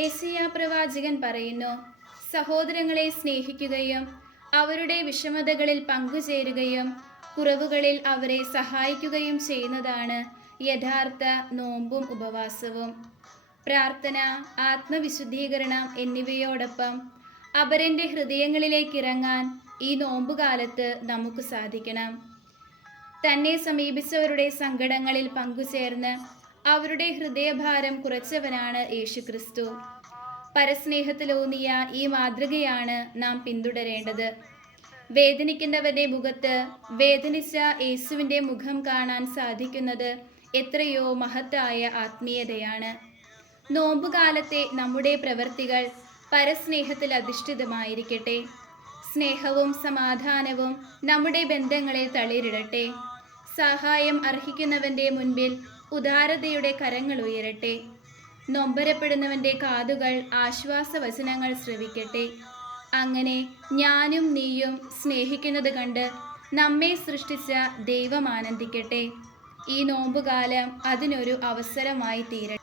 ഏശയ്യാ പ്രവാചകൻ പറയുന്നു, സഹോദരങ്ങളെ സ്നേഹിക്കുകയും അവരുടെ വിഷമതകളിൽ പങ്കുചേരുകയും കുറവുകളിൽ അവരെ സഹായിക്കുകയും ചെയ്യുന്നതാണ് യഥാർത്ഥ നോമ്പും ഉപവാസവും. പ്രാർത്ഥന, ആത്മവിശുദ്ധീകരണം എന്നിവയോടൊപ്പം അപരൻ്റെ ഹൃദയങ്ങളിലേക്ക് ഇറങ്ങാൻ ഈ നോമ്പുകാലത്ത് നമുക്ക് സാധിക്കണം. തന്നെ സമീപിച്ചവരുടെ സങ്കടങ്ങളിൽ പങ്കുചേർന്ന് അവരുടെ ഹൃദയഭാരം കുറച്ചവനാണ് യേശുക്രിസ്തു. പരസ്നേഹത്തിലൂന്നിയ ഈ മാതൃകയാണ് നാം പിന്തുടരേണ്ടത്. വേദനിക്കുന്നവരുടെ മുഖത്ത് വേദനിച്ച യേശുവിൻ്റെ മുഖം കാണാൻ സാധിക്കുന്നത് എത്രയോ മഹത്തായ ആത്മീയതയാണ്. നോമ്പുകാലത്തെ നമ്മുടെ പ്രവൃത്തികൾ പരസ്നേഹത്തിൽ അധിഷ്ഠിതമായിരിക്കട്ടെ. സ്നേഹവും സമാധാനവും നമ്മുടെ ബന്ധങ്ങളെ തളിരിടട്ടെ. സഹായം അർഹിക്കുന്നവൻ്റെ മുൻപിൽ ഉദാരതയുടെ കരങ്ങൾ ഉയരട്ടെ. നൊമ്പരപ്പെടുന്നവൻ്റെ കാതുകൾ ആശ്വാസവചനങ്ങൾ ശ്രവിക്കട്ടെ. അങ്ങനെ ഞാനും നീയും സ്നേഹിക്കുന്നത് കണ്ട് നമ്മെ സൃഷ്ടിച്ച ദൈവം ആനന്ദിക്കട്ടെ. ഈ നോമ്പുകാലം അതിനൊരു അവസരമായി തീരട്ടെ.